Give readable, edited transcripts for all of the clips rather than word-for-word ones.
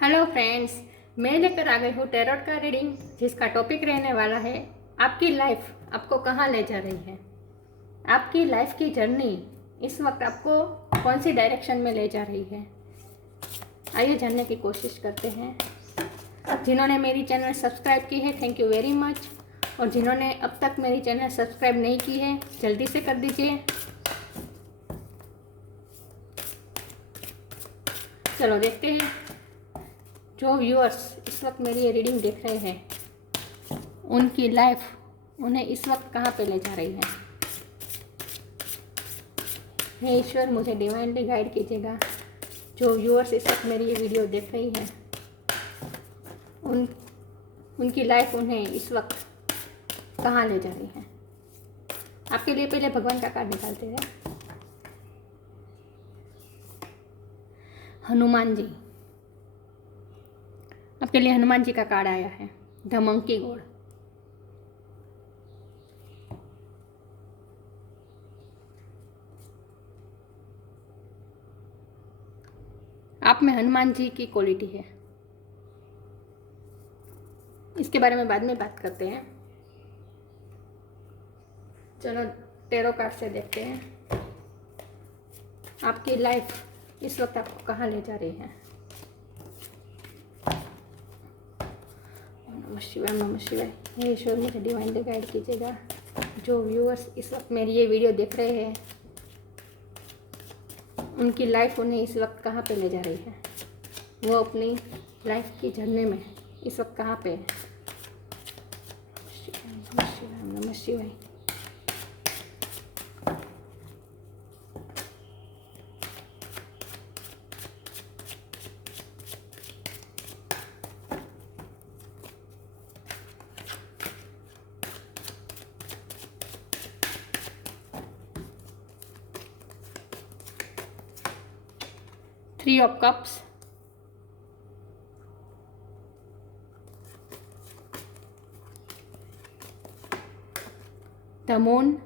Hello friends, मैं लेकर आ गई हूँ टैरोट का रीडिंग, जिसका टॉपिक रहने वाला है आपकी लाइफ आपको कहाँ ले जा रही है। आपकी लाइफ की जर्नी इस वक्त आपको कौन सी डायरेक्शन में ले जा रही है, आइए जानने की कोशिश करते हैं। जिन्होंने मेरी चैनल सब्सक्राइब की है, थैंक यू वेरी मच। और जिन्होंने अब तक मेरी चैनल सब्सक्राइब नहीं की है, जल्दी से कर दीजिए। चलो देखते हैं जो व्यूअर्स इस वक्त मेरी ये रीडिंग देख रहे हैं, उनकी लाइफ उन्हें इस वक्त कहाँ पे ले जा रही है। हे ईश्वर, मुझे डिवाइनली गाइड कीजिएगा। जो व्यूअर्स इस वक्त मेरी ये वीडियो देख रही हैं, उनकी लाइफ उन्हें इस वक्त कहाँ ले जा रही है। आपके लिए पहले भगवान का कार्ड निकालते हैं। हनुमान जी, आपके लिए हनुमान जी का कार्ड आया है, द मंकी गॉड। आप में हनुमान जी की क्वालिटी है, इसके बारे में बाद में बात करते हैं। चलो टैरो कार्ड से देखते हैं आपकी लाइफ इस वक्त आपको कहाँ ले जा रही है। नमः शिवाय, नमः शिवाय। हे ईश्वर, मुझे डिवाइनली गाइड कीजिएगा। जो व्यूअर्स इस वक्त मेरी ये वीडियो देख रहे हैं, उनकी लाइफ उन्हें इस वक्त कहाँ पे ले जा रही है, वो अपनी लाइफ की जर्नी में इस वक्त कहाँ पे है। नमः शिवाय, नमः शिवाय। Three of cups, the moon.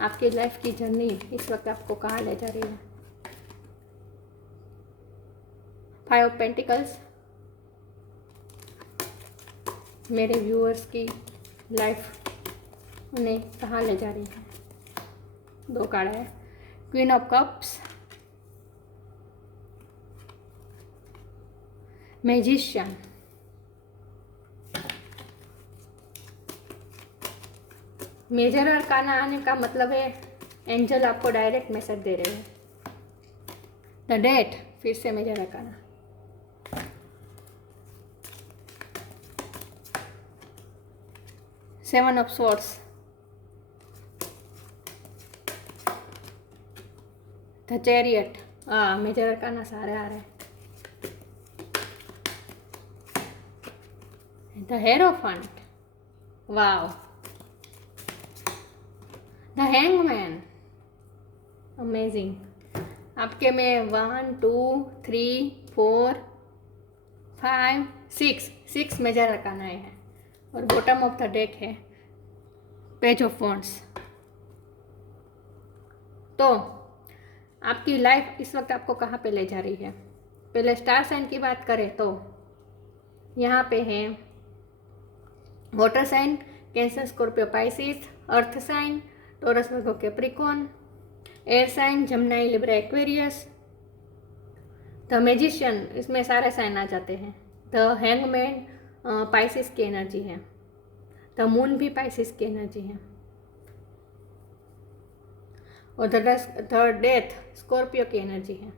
आपकी लाइफ की जर्नी इस वक्त आपको कहाँ ले जा रही है। फाइव ऑफ पेंटिकल्स, मेरे व्यूअर्स की लाइफ उन्हें कहाँ ले जा रही है। दो कार्ड है, queen of cups, magician. Major arcana आने का मतलब है एंजल आपको डायरेक्ट मैसेज दे रहे हैं। द डेट, फिर से major arcana. Seven of swords, the chariot. Major arcana सारे आ रहे हैं। The hierophant, wow. The hangman, amazing. आपके में 1 2 3 4 5 6 मेजर अरकाना है। और बॉटम ऑफ द डेक है पेज ऑफ वॉन्ड्स। तो आपकी लाइफ इस वक्त आपको कहाँ पे ले जा रही है। पहले स्टार साइन की बात करें तो यहाँ पे है water sign, Cancer, Scorpio, Pisces. Earth sign, Taurus, Virgo, Capricorn. Air sign, Gemini, Libra, Aquarius. The magician, इसमें सारे साइन आ जाते हैं। द हैंगमैन, पाइसिस की एनर्जी है। द मून भी पाइसिस की एनर्जी है। और द डेथ, स्कॉर्पियो की एनर्जी है।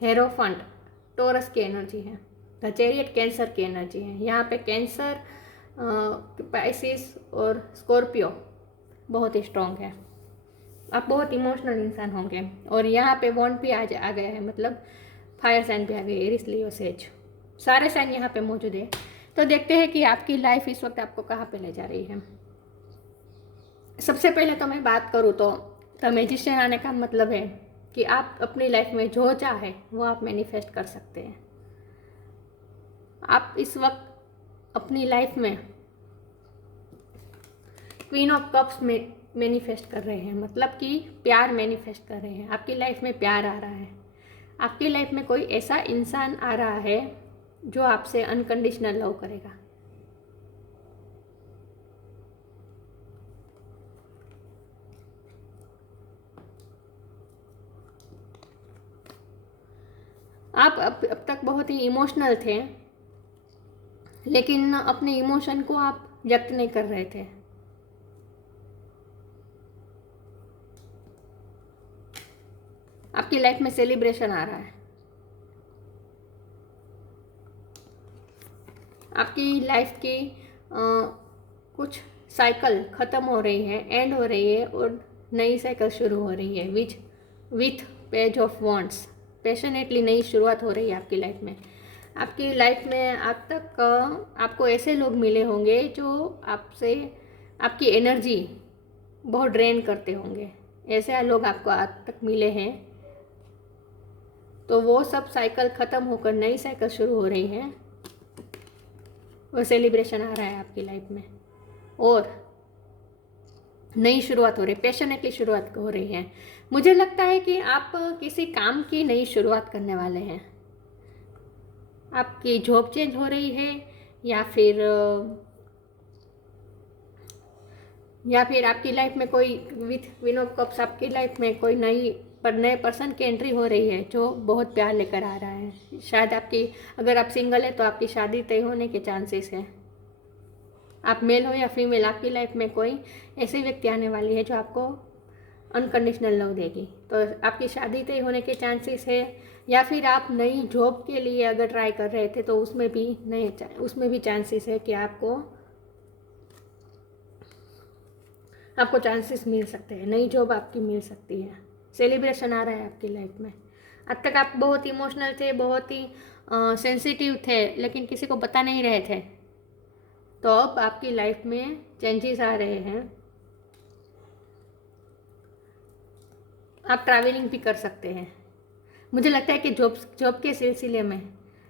हेरोफेंट, टॉरस की एनर्जी है। द चैरियट, कैंसर की एनर्जी है। यहाँ पे कैंसर, पाइसिस और स्कॉर्पियो बहुत ही स्ट्रॉन्ग है। आप बहुत इमोशनल इंसान होंगे। और यहाँ पे वॉन्ड भी आ गया है, मतलब फायर साइन भी आ गई, एरिस, लियो, सेज, सारे साइन यहाँ पे मौजूद है। तो देखते हैं कि आपकी लाइफ इस वक्त आपको कहाँ पे ले जा रही है। सबसे पहले तो मैं बात करूँ तो द मैजिशियन आने का मतलब है कि आप अपनी लाइफ में जो चाहे वो आप मैनिफेस्ट कर सकते हैं। आप इस वक्त अपनी लाइफ में क्वीन ऑफ कप्स में मैनिफेस्ट कर रहे हैं, मतलब कि प्यार मैनिफेस्ट कर रहे हैं। आपकी लाइफ में प्यार आ रहा है, आपकी लाइफ में कोई ऐसा इंसान आ रहा है जो आपसे अनकंडीशनल लव करेगा। आप अब तक बहुत ही इमोशनल थे, लेकिन अपने इमोशन को आप व्यक्त नहीं कर रहे थे। आपकी लाइफ में सेलिब्रेशन आ रहा है। आपकी लाइफ की कुछ साइकिल ख़त्म हो रही है, एंड हो रही है, और नई साइकिल शुरू हो रही है। With page of wants, passionately नई शुरुआत हो रही है आपकी लाइफ में। आपकी लाइफ में अब तक आपको ऐसे लोग मिले होंगे जो आपसे आपकी एनर्जी बहुत ड्रेन करते होंगे। ऐसे लोग आपको आज तक मिले हैं, तो वो सब साइकिल ख़त्म होकर नई साइकिल शुरू हो रही है। वो सेलिब्रेशन आ रहा है आपकी लाइफ में, और नई शुरुआत हो रही है, पैशनेटली शुरुआत हो रही है। मुझे लगता है कि आप किसी काम की नई शुरुआत करने वाले हैं। आपकी जॉब चेंज हो रही है, या फिर आपकी लाइफ में कोई विथ विन ऑफ कप्स, आपकी लाइफ में कोई नए पर्सन की एंट्री हो रही है जो बहुत प्यार लेकर आ रहा है। शायद अगर आप सिंगल है तो आपकी शादी तय होने के चांसेस हैं। आप मेल हो या फीमेल, आपकी लाइफ में कोई ऐसी व्यक्ति आने वाली है जो आपको अनकंडीशनल लव देगी। तो आपकी शादी तय होने के चांसेस है, या फिर आप नई जॉब के लिए अगर ट्राई कर रहे थे तो उसमें भी चांसेस है कि आपको चांसेस मिल सकते हैं, नई जॉब आपकी मिल सकती है। सेलिब्रेशन आ रहा है आपकी लाइफ में। अब तक आप बहुत इमोशनल थे, बहुत ही सेंसिटिव थे, लेकिन किसी को बता नहीं रहे थे। तो अब आपकी लाइफ में चेंजेस आ रहे हैं। आप ट्रैवलिंग भी कर सकते हैं। मुझे लगता है कि जॉब के सिलसिले में,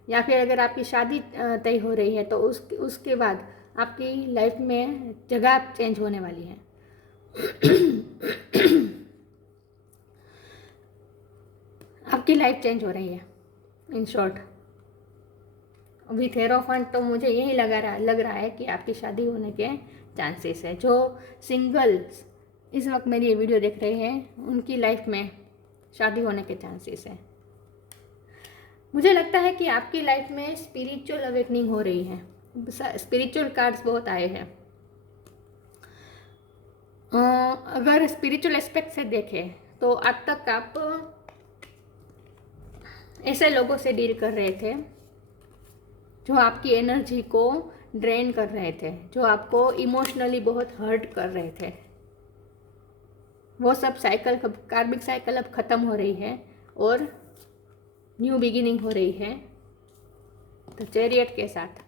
या फिर अगर आपकी शादी तय हो रही है तो उसके बाद आपकी लाइफ में जगह चेंज होने वाली है। आपकी लाइफ चेंज हो रही है इन शॉर्ट। विथ हेरोफेंट तो मुझे यही लग रहा है कि आपकी शादी होने के चांसेस है। जो सिंगल्स इस वक्त मेरी ये वीडियो देख रहे हैं, उनकी लाइफ में शादी होने के चांसेस है। मुझे लगता है कि आपकी लाइफ में स्पिरिचुअल अवेकनिंग हो रही है। स्पिरिचुअल कार्ड्स बहुत आए हैं। अगर स्पिरिचुअल एस्पेक्ट से देखें तो आज तक आप ऐसे लोगों से डील कर रहे थे जो आपकी एनर्जी को ड्रेन कर रहे थे, जो आपको इमोशनली बहुत हर्ट कर रहे थे। वो सब कार्मिक साइकिल अब ख़त्म हो रही है और न्यू बिगिनिंग हो रही है। तो चैरियट के साथ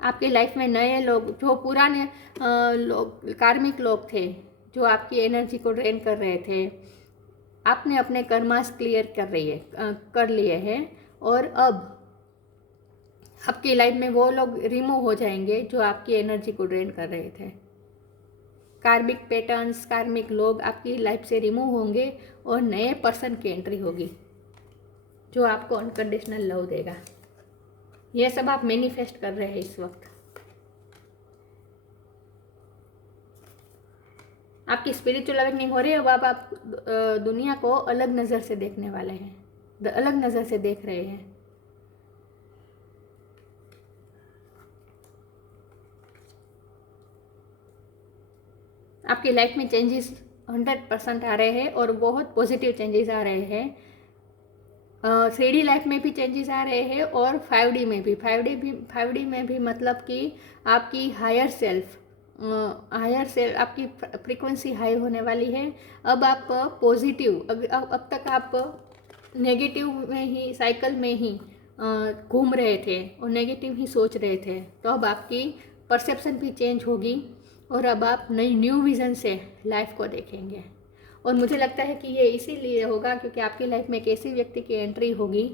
आपकी लाइफ में नए लोग, जो पुराने कार्मिक लोग थे जो आपकी एनर्जी को ड्रेन कर रहे थे, आपने अपने कर्मास क्लियर कर लिए हैं, और अब आपकी लाइफ में वो लोग रिमूव हो जाएंगे जो आपकी एनर्जी को ड्रेन कर रहे थे। कार्मिक पैटर्न्स, कार्मिक लोग आपकी लाइफ से रिमूव होंगे और नए पर्सन की एंट्री होगी जो आपको अनकंडीशनल लव देगा। ये सब आप मैनिफेस्ट कर रहे हैं इस वक्त। आपकी स्पिरिचुअल अवेकनिंग हो रही है। अब आप दुनिया को अलग नज़र से देखने वाले हैं, अलग नज़र से देख रहे हैं। आपकी लाइफ में चेंजेस 100% आ रहे हैं और बहुत पॉजिटिव चेंजेस आ रहे हैं। 3D लाइफ में भी चेंजेस आ रहे हैं और 5D में भी। 5D में भी मतलब कि आपकी हायर सेल्फ आपकी फ्रीक्वेंसी हाई होने वाली है। अब आप पॉजिटिव, अब तक आप नेगेटिव में ही, साइकिल में ही घूम रहे थे और नेगेटिव ही सोच रहे थे, तो अब आपकी परसेप्शन भी चेंज होगी और अब आप न्यू विज़न से लाइफ को देखेंगे। और मुझे लगता है कि ये इसीलिए होगा क्योंकि आपकी लाइफ में एक ऐसी व्यक्ति की एंट्री होगी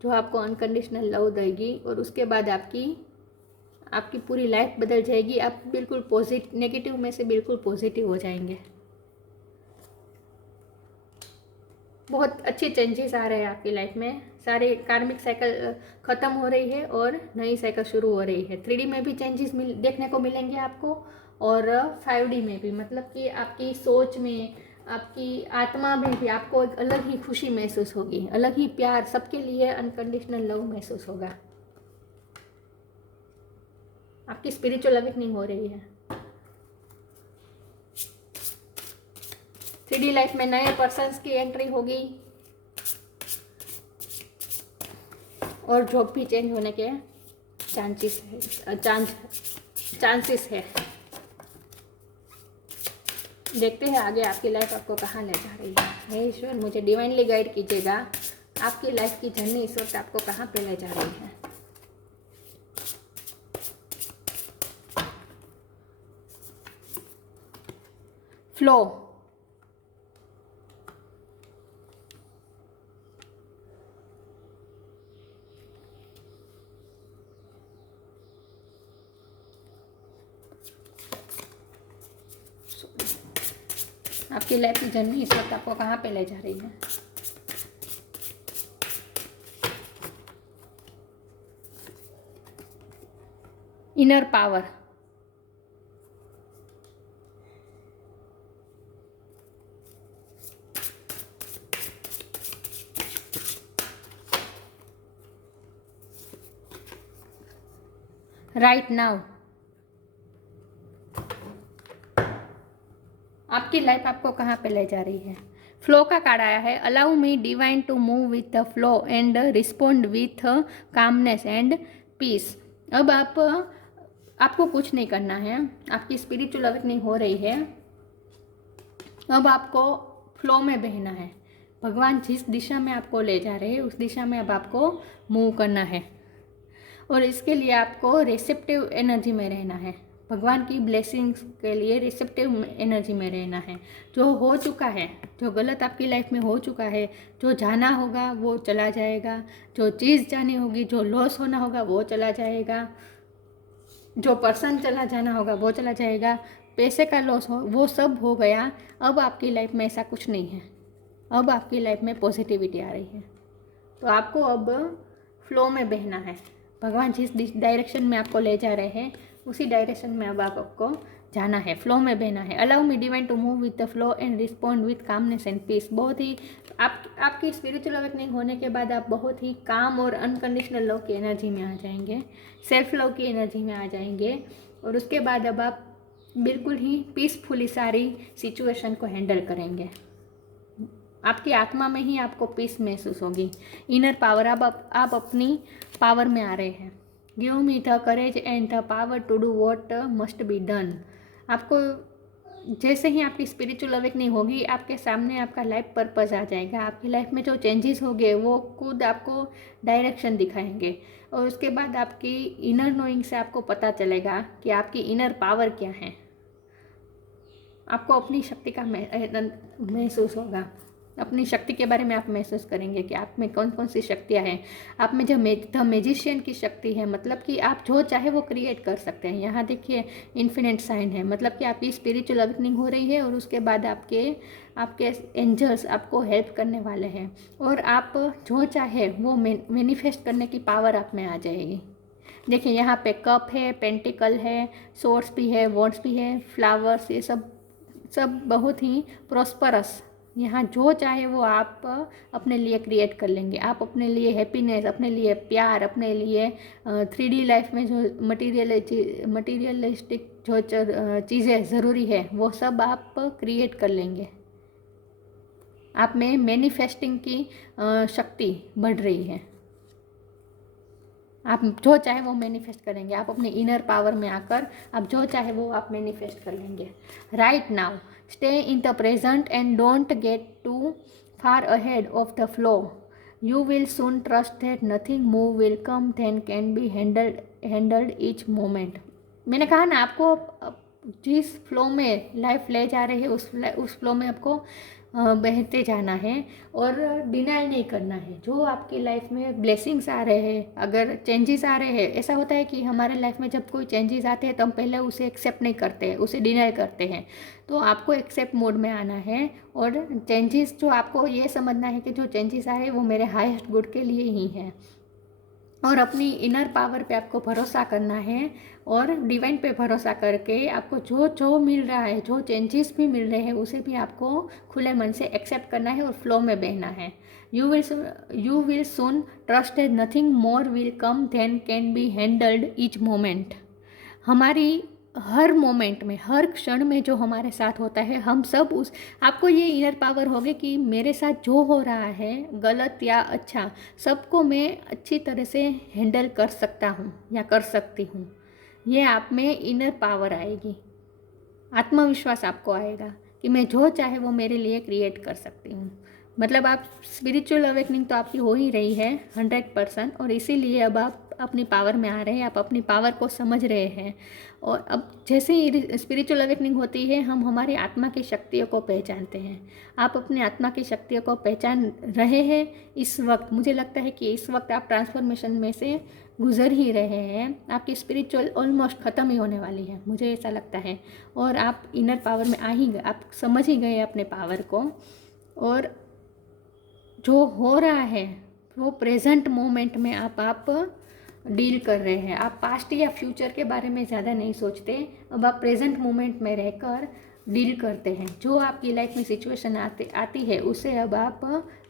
जो आपको अनकंडीशनल लव देगी, और उसके बाद आपकी पूरी लाइफ बदल जाएगी। आप बिल्कुल नेगेटिव में से बिल्कुल पॉजिटिव हो जाएंगे। बहुत अच्छे चेंजेस आ रहे हैं आपकी लाइफ में। सारी कार्मिक साइकिल ख़त्म हो रही है और नई साइकिल शुरू हो रही है। 3D में भी चेंजेस देखने को मिलेंगे आपको, और 5D में भी, मतलब कि आपकी सोच में, आपकी आत्मा में भी आपको एक अलग ही खुशी महसूस होगी, अलग ही प्यार, सबके लिए अनकंडीशनल लव महसूस होगा। आपकी स्पिरिचुअल अवेकनिंग हो रही है। 3D लाइफ में नए पर्सन्स की एंट्री होगी और जॉब भी चेंज होने के चांसेस है। देखते हैं आगे आपकी लाइफ आपको कहाँ ले जा रही है। हे ईश्वर, मुझे डिवाइनली गाइड कीजिएगा, आपकी लाइफ की जर्नी इस वक्त आपको कहाँ पे ले जा रही है। फ्लो, आपकी लाइफ की जर्नी इस वक्त आपको कहाँ पे ले जा रही है। इनर पावर, राइट नाउ, आपकी लाइफ आपको कहाँ पे ले जा रही है। फ्लो का कार्ड आया है, allow me divine to move with the flow and respond with calmness and peace. अब आपको कुछ नहीं करना है, आपकी स्पिरिचुअल अवेकनिंग हो रही है। अब आपको फ्लो में बहना है। भगवान जिस दिशा में आपको ले जा रहे हैं उस दिशा में अब आपको मूव करना है, और इसके लिए आपको रिसेप्टिव एनर्जी में रहना है। भगवान की ब्लेसिंग्स के लिए रिसेप्टिव एनर्जी में रहना है। जो हो चुका है, जो गलत आपकी लाइफ में हो चुका है, जो जाना होगा वो चला जाएगा, जो चीज़ जानी होगी, जो लॉस होना होगा वो चला जाएगा, जो पर्सन चला जाना होगा वो चला जाएगा, पैसे का लॉस हो वो सब हो गया। अब आपकी लाइफ में ऐसा कुछ नहीं है। अब आपकी लाइफ में पॉजिटिविटी आ रही है। तो आपको अब फ्लो में बहना है। भगवान जिस डायरेक्शन में आपको ले जा रहे हैं उसी डायरेक्शन में अब आपको जाना है, फ्लो में बहना है। Allow me divine to move with the flow and respond with calmness and peace. बहुत ही आपकी स्पिरिचुअल अवेकनिंग होने के बाद आप बहुत ही काम और अनकंडीशनल लव की एनर्जी में आ जाएंगे, सेल्फ लव की एनर्जी में आ जाएंगे, और उसके बाद अब आप बिल्कुल ही पीसफुली सारी सिचुएशन को हैंडल करेंगे। आपकी आत्मा में ही आपको पीस महसूस होगी, इनर पावर। आप अपनी पावर में आ रहे हैं। Give me the courage and the power to do what must be done. आपको जैसे ही आपकी स्पिरिचुअल अवेकनिंग होगी, आपके सामने आपका लाइफ पर्पस आ जाएगा। आपकी लाइफ में जो चेंजेस होंगे वो खुद आपको डायरेक्शन दिखाएंगे, और उसके बाद आपकी इनर नोइंग से आपको पता चलेगा कि आपकी इनर पावर क्या है। आपको अपनी शक्ति का महसूस होगा। अपनी शक्ति के बारे में आप महसूस करेंगे कि आप में कौन कौन सी शक्तियाँ हैं। आप में जो द मैजिशियन की शक्ति है, मतलब कि आप जो चाहे वो क्रिएट कर सकते हैं। यहाँ देखिए इन्फिनिट साइन है, मतलब कि आपकी स्पिरिचुअल अवेकनिंग हो रही है, और उसके बाद आपके एंजल्स आपको हेल्प करने वाले हैं, और आप जो चाहे वो मैनिफेस्ट करने की पावर आप में आ जाएगी। देखिए यहाँ पे कप है, पेंटिकल है, सोर्स भी है, वॉन्ड्स भी है, फ्लावर्स, ये सब बहुत ही प्रॉस्परस। यहाँ जो चाहे वो आप अपने लिए क्रिएट कर लेंगे। आप अपने लिए हैप्पीनेस, अपने लिए प्यार, अपने लिए 3D लाइफ में जो मटीरियलिस्टिक जो चीज़ें ज़रूरी है वो सब आप क्रिएट कर लेंगे। आप में मैनिफेस्टिंग की शक्ति बढ़ रही है। आप जो चाहे वो मैनिफेस्ट करेंगे। आप अपने इनर पावर में आकर आप जो चाहे वो आप मैनिफेस्ट कर लेंगे। Right now stay in the present and don't get too far ahead of the flow. You will soon trust that nothing move will come than can be handled each moment. मैंने कहा ना, आपको जिस flow में life ले जा रही है उस फ्लो में आपको बहते जाना है और डिनाई नहीं करना है। जो आपकी लाइफ में ब्लेसिंग्स आ रहे हैं, अगर चेंजेस आ रहे हैं, ऐसा होता है कि हमारे लाइफ में जब कोई चेंजेस आते हैं तो हम पहले उसे एक्सेप्ट नहीं करते हैं, उसे डिनाई करते हैं। तो आपको एक्सेप्ट मोड में आना है और चेंजेस जो आपको ये समझना है कि जो चेंजेस आ रहे हैं वो मेरे हाईएस्ट गुड के लिए ही हैं, और अपनी इनर पावर पे आपको भरोसा करना है और डिवाइन पे भरोसा करके आपको जो जो मिल रहा है, जो चेंजेस भी मिल रहे हैं, उसे भी आपको खुले मन से एक्सेप्ट करना है और फ्लो में बहना है। You will soon trust as nothing more will come than can be handled each moment. हमारी हर मोमेंट में, हर क्षण में जो हमारे साथ होता है, हम सब उस आपको ये इनर पावर होगी कि मेरे साथ जो हो रहा है, गलत या अच्छा, सबको मैं अच्छी तरह से हैंडल कर सकता हूँ या कर सकती हूँ। ये आप में इनर पावर आएगी, आत्मविश्वास आपको आएगा कि मैं जो चाहे वो मेरे लिए क्रिएट कर सकती हूँ। मतलब आप स्पिरिचुअल अवेकनिंग तो आपकी हो ही रही है 100%, और इसीलिए अब आप अपनी पावर में आ रहे हैं, आप अपनी पावर को समझ रहे हैं। और अब जैसे ही स्पिरिचुअल अवेकनिंग होती है, हम हमारी आत्मा की शक्तियों को पहचानते हैं। आप अपनी आत्मा की शक्तियों को पहचान रहे हैं इस वक्त। मुझे लगता है कि इस वक्त आप ट्रांसफॉर्मेशन में से गुजर ही रहे हैं। आपकी स्पिरिचुअल ऑलमोस्ट ख़त्म ही होने वाली है, मुझे ऐसा लगता है। और आप इनर पावर में आ ही गए, आप समझ ही गए अपने पावर को। और जो हो रहा है वो प्रेजेंट मोमेंट में आप डील कर रहे हैं। आप पास्ट या फ्यूचर के बारे में ज़्यादा नहीं सोचते, अब आप प्रेजेंट मोमेंट में रहकर डील करते हैं। जो आपकी लाइफ में सिचुएशन आती है, उसे अब आप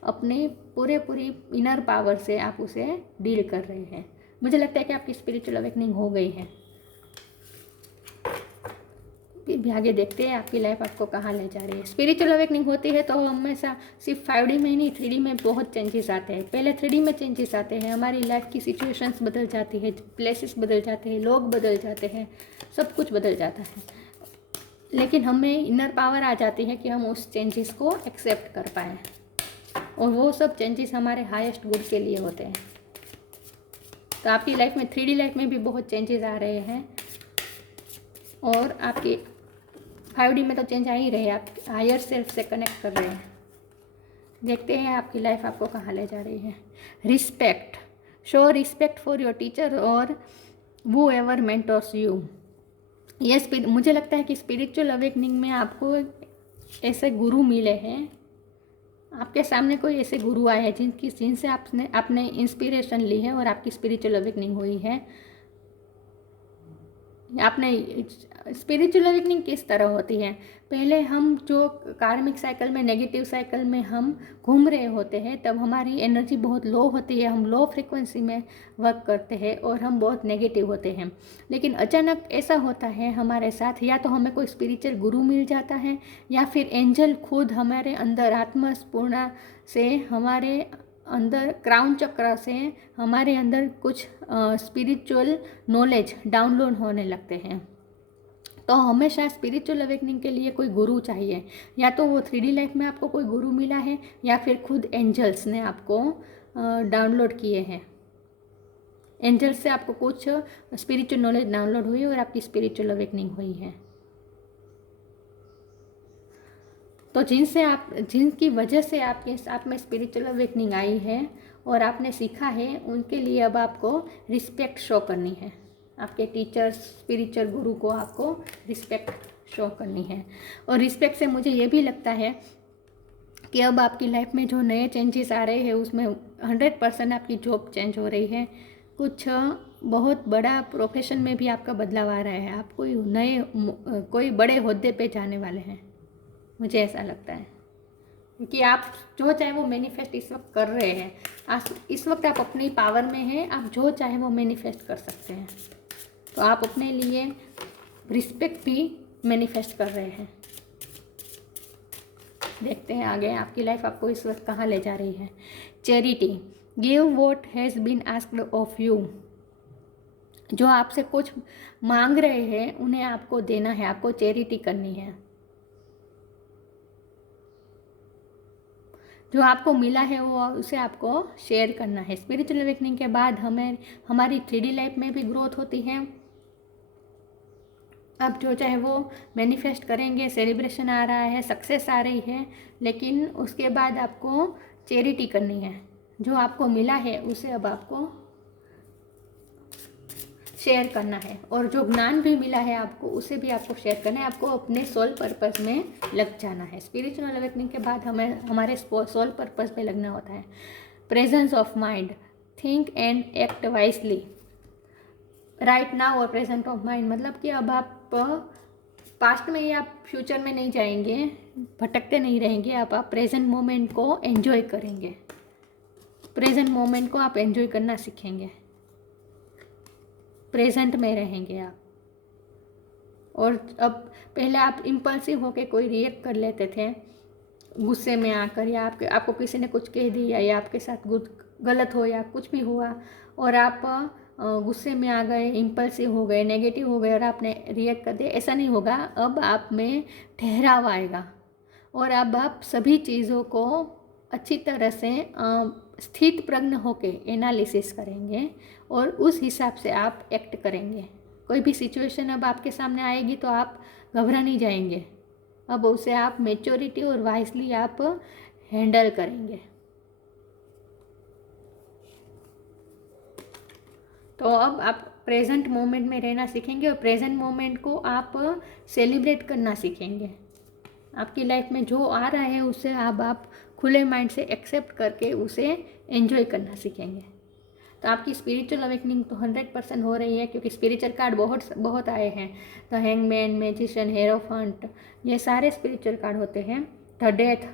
अपने पूरी इनर पावर से आप उसे डील कर रहे हैं। मुझे लगता है कि आपकी स्पिरिचुअल अवेकनिंग हो गई है। भी आगे देखते हैं आपकी लाइफ आपको कहाँ ले जा रही है। स्पिरिचुअल अवेकनिंग होती है तो हमेशा सिर्फ 5D में ही नहीं, 3D में बहुत चेंजेस आते हैं। पहले 3D में चेंजेस आते हैं, हमारी लाइफ की सिचुएशंस बदल जाती है, प्लेसेस बदल जाते हैं, लोग बदल जाते हैं, सब कुछ बदल जाता है। लेकिन हमें इनर पावर आ जाती है कि हम उस चेंजेस को एक्सेप्ट कर पाएँ, और वो सब चेंजेस हमारे हाईएस्ट गुड के लिए होते हैं। तो आपकी लाइफ में 3D लाइफ में भी बहुत चेंजेस आ रहे हैं, और आपकी 5D में तो चेंज आ ही रहे हैं। आप हायर सेल्फ से कनेक्ट कर रहे हैं। देखते हैं आपकी लाइफ आपको कहाँ ले जा रही है। Respect, show respect for your teacher और वो एवर मेंटर्स यू। ये मुझे लगता है कि स्पिरिचुअल अवेकनिंग में आपको ऐसे गुरु मिले हैं, आपके सामने कोई ऐसे गुरु आए हैं जिनसे आपने इंस्पिरेशन ली है और आपकी स्पिरिचुअल अवेकनिंग हुई है। आपने स्पिरिचुअल अवेकनिंग किस तरह होती है? पहले हम जो कार्मिक साइकिल में, नेगेटिव साइकिल में हम घूम रहे होते हैं, तब हमारी एनर्जी बहुत लो होती है, हम लो फ्रिक्वेंसी में वर्क करते हैं और हम बहुत नेगेटिव होते हैं। लेकिन अचानक ऐसा होता है हमारे साथ, या तो हमें कोई स्पिरिचुअल गुरु मिल जाता है, या फिर एंजल खुद हमारे अंदर आत्मस्फूर्णा से, हमारे अंदर क्राउन चक्र से हमारे अंदर कुछ स्पिरिचुअल नॉलेज डाउनलोड होने लगते हैं। तो हमेशा स्पिरिचुअल अवेकनिंग के लिए कोई गुरु चाहिए, या तो वो 3D लाइफ में आपको कोई गुरु मिला है, या फिर खुद एंजल्स ने आपको डाउनलोड किए हैं। एंजल्स से आपको कुछ स्पिरिचुअल नॉलेज डाउनलोड हुई और आपकी स्पिरिचुअल अवेकनिंग हुई है। तो जिनकी वजह से आपके आप में स्पिरिचुअल अवेकनिंग आई है और आपने सीखा है, उनके लिए अब आपको रिस्पेक्ट शो करनी है। आपके टीचर्स, स्पिरिचुअल गुरु को आपको रिस्पेक्ट शो करनी है। और रिस्पेक्ट से मुझे ये भी लगता है कि अब आपकी लाइफ में जो नए चेंजेस आ रहे हैं, उसमें 100% आपकी जॉब चेंज हो रही है। कुछ बहुत बड़ा प्रोफेशन में भी आपका बदलाव आ रहा है। आप कोई बड़े ओहदे पे जाने वाले हैं, मुझे ऐसा लगता है। क्योंकि आप जो चाहे वो मैनिफेस्ट इस वक्त कर रहे हैं। इस वक्त आप अपनी पावर में हैं, आप जो चाहे वो मैनिफेस्ट कर सकते हैं। तो आप अपने लिए रिस्पेक्ट भी मैनिफेस्ट कर रहे हैं। देखते हैं आगे आपकी लाइफ आपको इस वक्त कहाँ ले जा रही है। Charity, give what has been asked of you. जो आपसे कुछ मांग रहे हैं उन्हें आपको देना है, आपको चैरिटी करनी है। जो आपको मिला है वो उसे आपको शेयर करना है। स्पिरिचुअल अवेकनिंग के बाद हमारी 3D लाइफ में भी ग्रोथ होती है, आप जो चाहे वो मैनिफेस्ट करेंगे, सेलिब्रेशन आ रहा है, सक्सेस आ रही है, लेकिन उसके बाद आपको चैरिटी करनी है। जो आपको मिला है उसे अब आपको शेयर करना है, और जो ज्ञान भी मिला है आपको उसे भी आपको शेयर करना है। आपको अपने सोल पर्पस में लग जाना है। स्पिरिचुअल अवेकनिंग के बाद हमें हमारे सोल पर्पस में लगना होता है। Presence of mind, think and act wisely right now. और प्रेजेंट ऑफ माइंड मतलब कि अब आप पास्ट में या फ्यूचर में नहीं जाएंगे, भटकते नहीं रहेंगे, आप प्रेजेंट मोमेंट को एंजॉय करेंगे। प्रेजेंट मोमेंट को आप एंजॉय करना सीखेंगे, प्रेजेंट में रहेंगे आप। और अब पहले आप इम्पल्सिव होकर कोई रिएक्ट कर लेते थे गुस्से में आकर, या आपको किसी ने कुछ कह दिया, या आपके साथ गलत हो या कुछ भी हुआ और आप गुस्से में आ गए, इम्पल्सिव हो गए, नेगेटिव हो गए और आपने रिएक्ट कर दिया। ऐसा नहीं होगा। अब आप में ठहराव आएगा और अब आप सभी चीज़ों को अच्छी तरह से स्थित प्रज्ञ होके एनालिसिस करेंगे और उस हिसाब से आप एक्ट करेंगे। कोई भी सिचुएशन अब आपके सामने आएगी तो आप घबरा नहीं जाएंगे। अब उसे आप मैच्योरिटी और वाइजली आप हैंडल करेंगे। तो अब आप प्रेजेंट मोमेंट में रहना सीखेंगे और प्रेजेंट मोमेंट को आप सेलिब्रेट करना सीखेंगे। आपकी लाइफ में जो आ रहा है उसे अब आप खुले माइंड से एक्सेप्ट करके उसे एंजॉय करना सीखेंगे। तो आपकी स्पिरिचुअल अवेकनिंग तो 100% हो रही है, क्योंकि स्पिरिचुअल कार्ड बहुत आए हैं। द हैंगमैन, मैजिशियन, हेरोफेंट, ये सारे स्पिरिचुअल कार्ड होते हैं। द डेथ,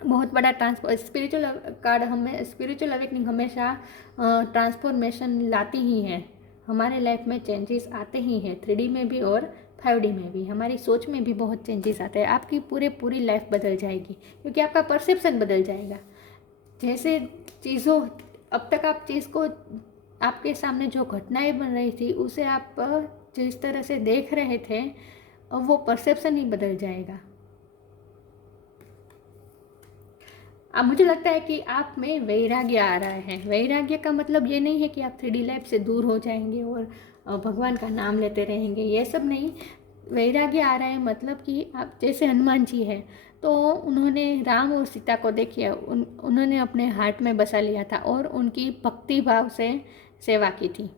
बहुत बड़ा स्पिरिचुअल कार्ड हमें, स्पिरिचुअल अवेकनिंग हमेशा ट्रांसफॉर्मेशन लाती ही है। हमारे लाइफ में चेंजेस आते ही हैं, 3D में भी और 5D में भी। हमारी सोच में भी बहुत चेंजेस आते हैं। आपकी पूरी लाइफ बदल जाएगी, क्योंकि आपका परसेप्शन बदल जाएगा। जैसे चीज़ों, अब तक आप चीज़ को, आपके सामने जो घटनाएं बन रही थी उसे आप जिस तरह से देख रहे थे, अब वो परसेप्शन ही बदल जाएगा। अब मुझे लगता है कि आप में वैराग्य आ रहा है। वैराग्य का मतलब ये नहीं है कि आप 3D लाइफ से दूर हो जाएंगे और भगवान का नाम लेते रहेंगे, ये सब नहीं। वैराग्य आ रहा है मतलब कि आप जैसे हनुमान जी है, तो उन्होंने राम और सीता को देखिए, उन्होंने अपने हार्ट में बसा लिया था और उनकी भक्ति भाव से सेवा की थी।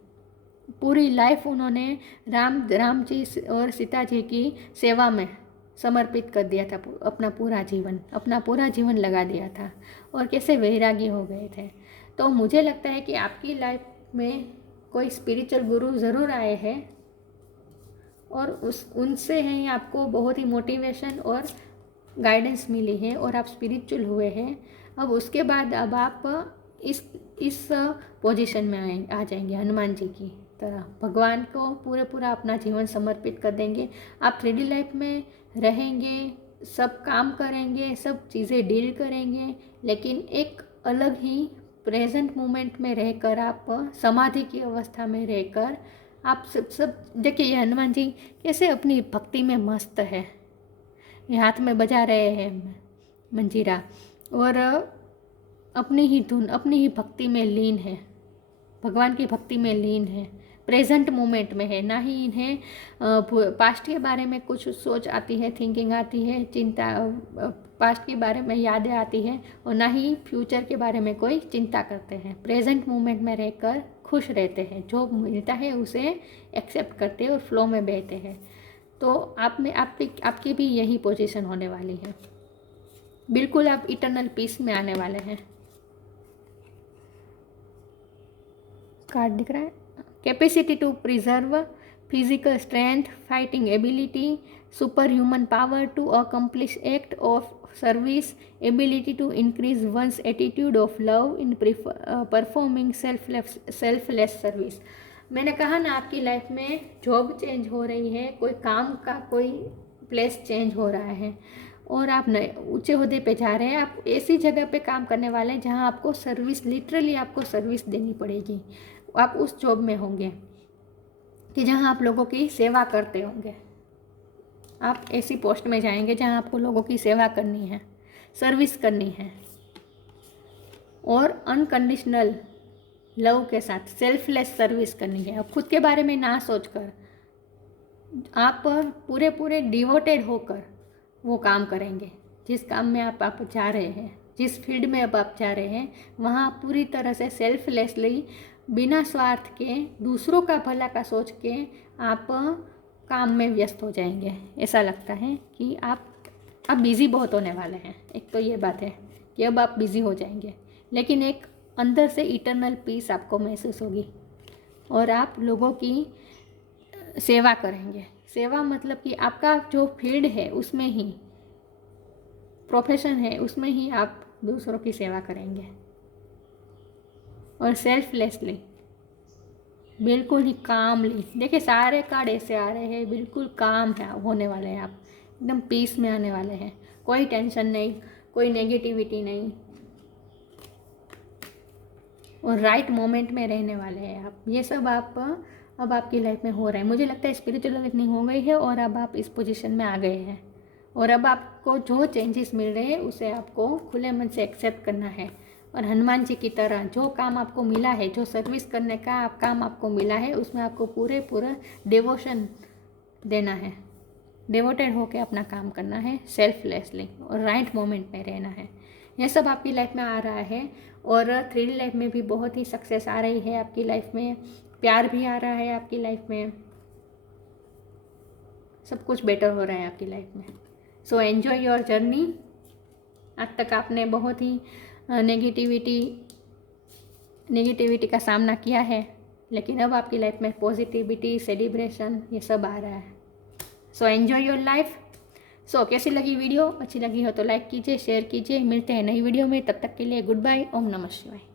पूरी लाइफ उन्होंने राम जी और सीता जी की सेवा में समर्पित कर दिया था। अपना पूरा जीवन लगा दिया था और कैसे वैरागी हो गए थे। तो मुझे लगता है कि आपकी लाइफ में कोई स्पिरिचुअल गुरु ज़रूर आए हैं और उनसे हैं आपको बहुत ही मोटिवेशन और गाइडेंस मिली है और आप स्पिरिचुअल हुए हैं। अब उसके बाद अब आप इस पोजीशन में आ जाएंगे, हनुमान जी की तरह भगवान को पूरा अपना जीवन समर्पित कर देंगे। आप 3D लाइफ में रहेंगे, सब काम करेंगे, सब चीज़ें डील करेंगे, लेकिन एक अलग ही प्रेजेंट मोमेंट में रहकर, आप समाधि की अवस्था में रहकर आप सब देखिए, ये हनुमान जी कैसे अपनी भक्ति में मस्त है। ये हाथ में बजा रहे हैं मंजीरा और अपनी ही धुन, अपनी ही भक्ति में लीन है, भगवान की भक्ति में लीन है, प्रेजेंट मोमेंट में है। ना ही इन्हें पास्ट के बारे में कुछ सोच आती है, थिंकिंग आती है, चिंता, पास्ट के बारे में यादें आती हैं, और ना ही फ्यूचर के बारे में कोई चिंता करते हैं। प्रेजेंट मोमेंट में रहकर खुश रहते हैं, जो मिलता है उसे एक्सेप्ट करते हैं और फ्लो में बहते हैं। तो आप में आपकी भी यही पोजीशन होने वाली है। बिल्कुल आप इटर्नल पीस में आने वाले हैं। कार्ड दिख रहा है, capacity to preserve, physical strength, fighting ability, super human power to accomplish act of service, ability to increase one's attitude of love in performing selfless service. मैंने कहा ना, आपकी लाइफ में जॉब चेंज हो रही है, कोई काम का कोई प्लेस चेंज हो रहा है और आप नए ऊंचे ओहदे पे जा रहे हैं। आप ऐसी जगह पे काम करने वाले हैं जहां आपको सर्विस, लिटरली आपको सर्विस देनी पड़ेगी। आप उस जॉब में होंगे कि जहां आप लोगों की सेवा करते होंगे। आप ऐसी पोस्ट में जाएंगे जहां आपको लोगों की सेवा करनी है, सर्विस करनी है और अनकंडीशनल लव के साथ सेल्फलेस सर्विस करनी है। अब खुद के बारे में ना सोचकर आप पूरे पूरे डिवोटेड होकर वो काम करेंगे। जिस काम में आप जा रहे हैं, जिस फील्ड में अब आप जा रहे हैं, वहाँ आप पूरी तरह से सेल्फलेसली, बिना स्वार्थ के, दूसरों का भला का सोच के आप काम में व्यस्त हो जाएंगे। ऐसा लगता है कि आप बिज़ी बहुत होने वाले हैं। एक तो ये बात है कि अब आप बिज़ी हो जाएंगे, लेकिन एक अंदर से इटरनल पीस आपको महसूस होगी और आप लोगों की सेवा करेंगे। सेवा मतलब कि आपका जो फील्ड है उसमें ही, प्रोफेशन है उसमें ही आप दूसरों की सेवा करेंगे और सेल्फलेसली, बिल्कुल ही कामली। देखिए सारे कार्ड ऐसे आ रहे हैं, बिल्कुल काम है होने वाले हैं आप, एकदम पीस में आने वाले हैं। कोई टेंशन नहीं, कोई नेगेटिविटी नहीं, और राइट मोमेंट में रहने वाले हैं आप। ये सब आप अब आपकी लाइफ में हो रहा है। मुझे लगता है स्पिरिचुअल अवेकनिंग हो गई है और अब आप इस पोजीशन में आ गए हैं, और अब आपको जो चेंजेस मिल रहे हैं उसे आपको खुले मन से एक्सेप्ट करना है। और हनुमान जी की तरह जो काम आपको मिला है, जो सर्विस करने का काम आपको मिला है, उसमें आपको पूरा डिवोशन देना है, डिवोटेड होकर अपना काम करना है, सेल्फलेसली, और राइट मोमेंट में रहना है। यह सब आपकी लाइफ में आ रहा है, और 3D लाइफ में भी बहुत ही सक्सेस आ रही है आपकी लाइफ में, प्यार भी आ रहा है आपकी लाइफ में, सब कुछ बेटर हो रहा है आपकी लाइफ में। सो एन्जॉय योर जर्नी। आज तक आपने बहुत ही नेगेटिविटी का सामना किया है, लेकिन अब आपकी लाइफ में पॉजिटिविटी, सेलिब्रेशन, ये सब आ रहा है। So enjoy your life. So कैसी लगी वीडियो? अच्छी लगी हो तो लाइक कीजिए, शेयर कीजिए। मिलते हैं नई वीडियो में, तब तक के लिए गुड बाय। ओम नमः शिवाय।